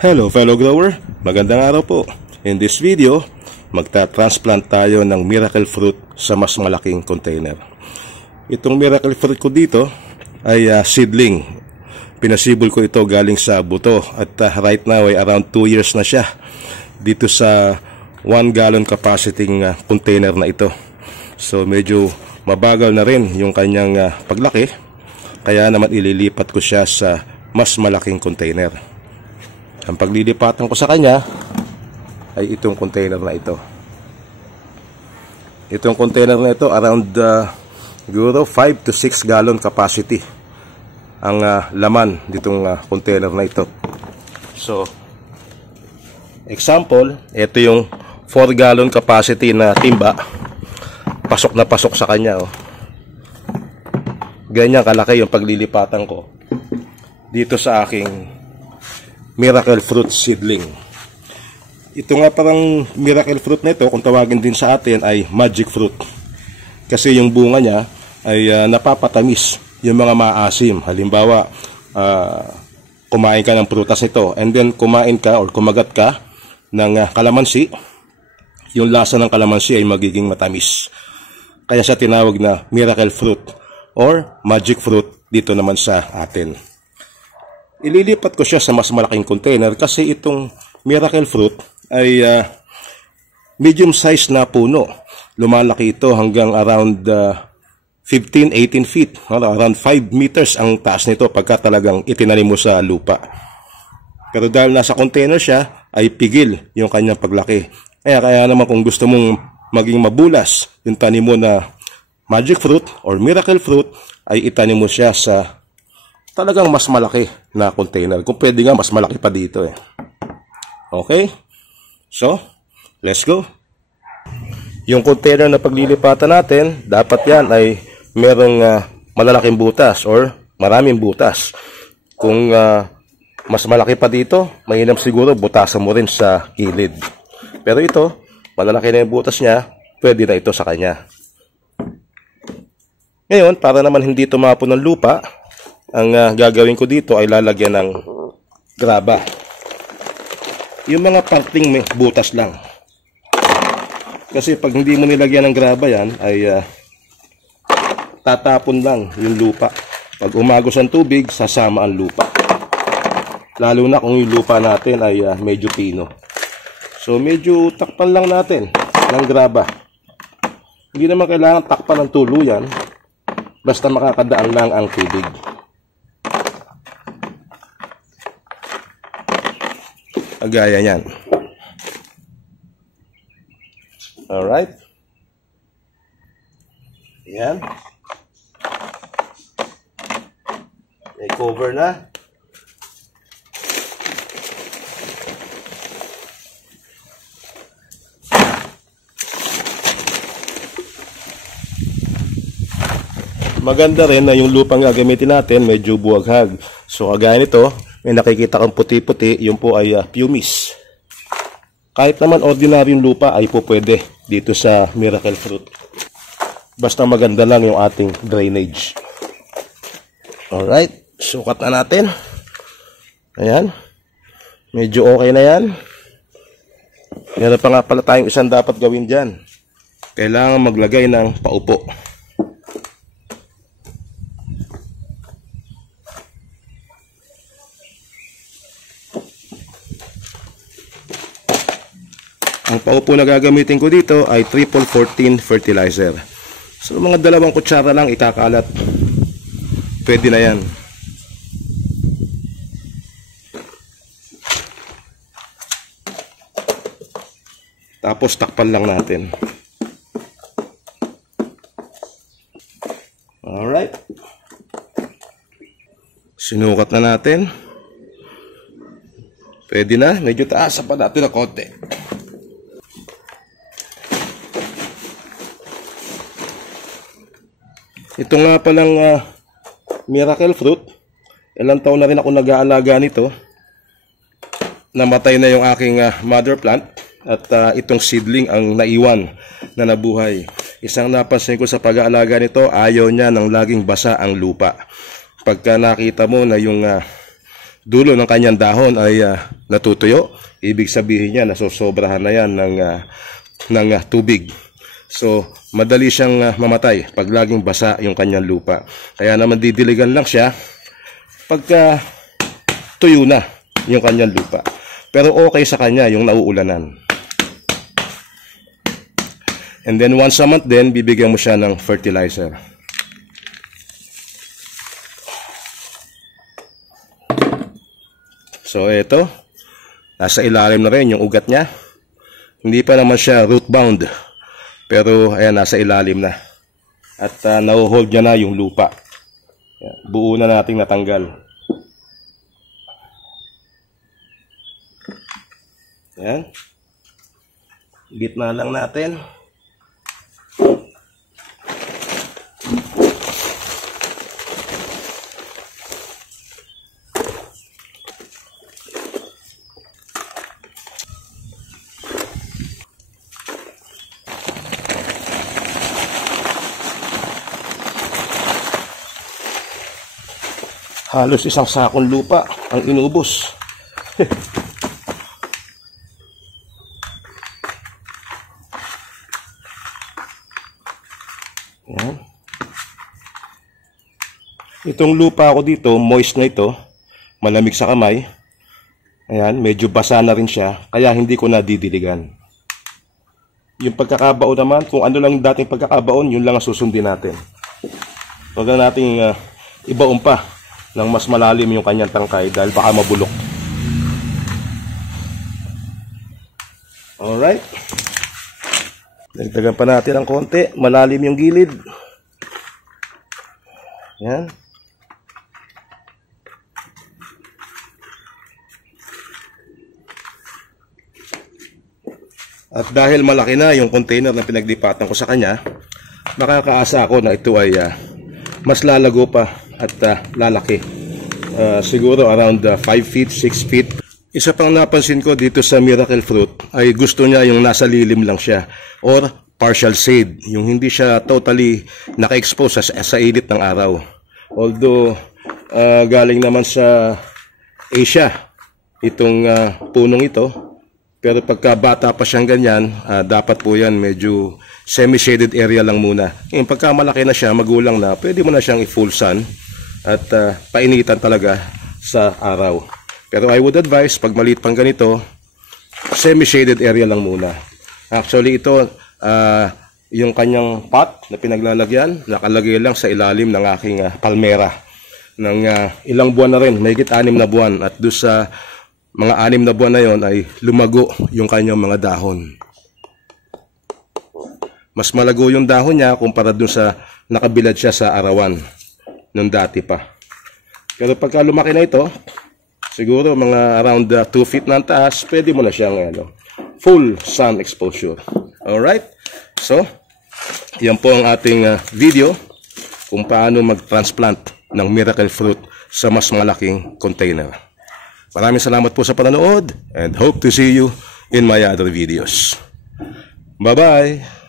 Hello fellow grower, magandang araw po. In this video, magta-transplant tayo ng miracle fruit sa mas malaking container. Itong miracle fruit ko dito ay seedling. Pinasibol ko ito galing sa buto at right now ay around 2 years na siya dito sa 1 gallon capacity container na ito. So medyo mabagal na rin yung kanyang paglaki, kaya naman ililipat ko siya sa mas malaking container. Ang paglilipatan ko sa kanya ay itong container na ito. Itong container na ito around siguro 5 to 6 gallon capacity ang laman ditong container na ito. So example, ito yung 4 gallon capacity na timba. Pasok na pasok sa kanya, oh. Ganyan kalaki yung paglilipatan ko dito sa aking miracle fruit seedling. Ito nga parang miracle fruit na ito, kung tawagin din sa atin, ay magic fruit. Kasi yung bunga niya ay napapatamis yung mga maasim. Halimbawa, kumain ka ng prutas nito and then kumain ka or kumagat ka ng kalamansi, yung lasa ng kalamansi ay magiging matamis. Kaya siya tinawag na miracle fruit or magic fruit dito naman sa atin. Ililipat ko siya sa mas malaking container kasi itong miracle fruit ay medium size na puno. Lumalaki ito hanggang around 15-18 feet. Around 5 meters ang taas nito pagka talagang itinanim mo sa lupa. Pero dahil nasa container siya, ay pigil yung kanyang paglaki. Kaya naman kung gusto mong maging mabulas yung tanim mo na magic fruit or miracle fruit, ay itanim mo siya sa talagang mas malaki na container. Kung pwede nga, mas malaki pa dito eh. Okay? So, let's go. Yung container na paglilipatan natin, dapat yan ay merong malalaking butas or maraming butas. Kung mas malaki pa dito, mainam siguro butasan mo rin sa gilid. Pero ito, malalaki na yung butas niya, pwede na ito sa kanya. Ngayon, para naman hindi tumapon ng lupa, ang gagawin ko dito ay lalagyan ng graba. Yung mga parting may butas lang. Kasi pag hindi mo nilagyan ng graba yan, ay tatapon lang yung lupa. Pag umagos ang tubig, sasama ang lupa. Lalo na kung yung lupa natin ay medyo pino. So medyo takpan lang natin ng graba. Hindi naman kailangan takpan ng tuluyan. Basta makakadaan lang ang tubig. Gaya yan. Alright. Yan. May cover na. Maganda rin na yung lupang gagamitin natin medyo buwaghag. So kagaya nito, may nakikita kang puti-puti, yun po ay pumice. Kahit naman ordinaryong lupa ay po pwede dito sa miracle fruit. Basta maganda lang yung ating drainage. Alright, sukat na natin. Ayan. Medyo okay na yan. Meron pa nga pala tayong isang dapat gawin dyan. Kailangan maglagay ng paupo. Ang paupo na gagamitin ko dito ay triple 14 fertilizer. So mga 2 kutsara lang ikakalat. Pwede na yan. Tapos takpan lang natin. Alright. Sinukat na natin. Pwede na. Medyo taas pa natin na konti. Ito nga palang miracle fruit. Ilang taon na rin ako nag-aalaga nito. Namatay na yung aking mother plant. At itong seedling ang naiwan na nabuhay. Isang napansin ko sa pag-aalaga nito, ayaw niya ng laging basa ang lupa. Pagka nakita mo na yung dulo ng kanyang dahon ay natutuyo, ibig sabihin niya nasosobrahan na yan ng tubig. So, madali siyang mamatay pag laging basa yung kanyang lupa. Kaya naman didiligan lang siya pagka tuyo na yung kanyang lupa. Pero okay sa kanya yung nauulanan. And then once a month din, bibigyan mo siya ng fertilizer. So, ito. Nasa ilalim na rin yung ugat niya. Hindi pa naman siya root bound. Pero, ayan, nasa ilalim na. At nahuhold niya na yung lupa. Ayan, buo na nating natanggal. Ayan. Gitna lang natin. Halos isang sakong lupa ang inubos. Yan. Itong lupa ko dito, moist na ito, malamig sa kamay. Ayan, medyo basa na rin siya, kaya hindi ko nadidiligan. Yung pagkakabaon naman, kung ano lang dating pagkakabaon, yun lang ang susundin natin. Huwag na nating ibaon pa ng mas malalim yung kanyang tangkay dahil baka mabulok. Alright. Dagdagan pa natin ng konti. Malalim yung gilid. Yan. At dahil malaki na yung container na pinaglipatan ko sa kanya, makakaasa ako na ito ay mas lalago pa at lalaki. Siguro around 5 feet, 6 feet. Isa pang napansin ko dito sa Miracle Fruit ay gusto niya yung nasa lilim lang siya or partial shade, yung hindi siya totally naka-expose sa init ng araw. Although galing naman sa Asia itong punong ito, pero pagka bata pa siyang ganyan, dapat po yan medyo semi-shaded area lang muna. Yung pagka malaki na siya, magulang na, pwede mo na siyang i-full sun at painitan talaga sa araw. Pero I would advise, pag maliit pang ganito, semi-shaded area lang muna. Actually, ito, yung kanyang pot na pinaglalagyan, nakalagay lang sa ilalim ng aking palmera. Ng ilang buwan na rin, mahigit 6 na buwan. At doon sa mga 6 na buwan na yon ay lumago yung kanyang mga dahon. Mas malago yung dahon niya kumpara doon sa nakabilad siya sa arawan nung dati pa. Pero pagka lumaki na ito, siguro mga around 2 feet na ang taas, pwede mo na siyang full sun exposure. Alright? So, yan po ang ating video kung paano mag-transplant ng Miracle Fruit sa mas malaking container. Maraming salamat po sa panonood and hope to see you in my other videos. Bye-bye!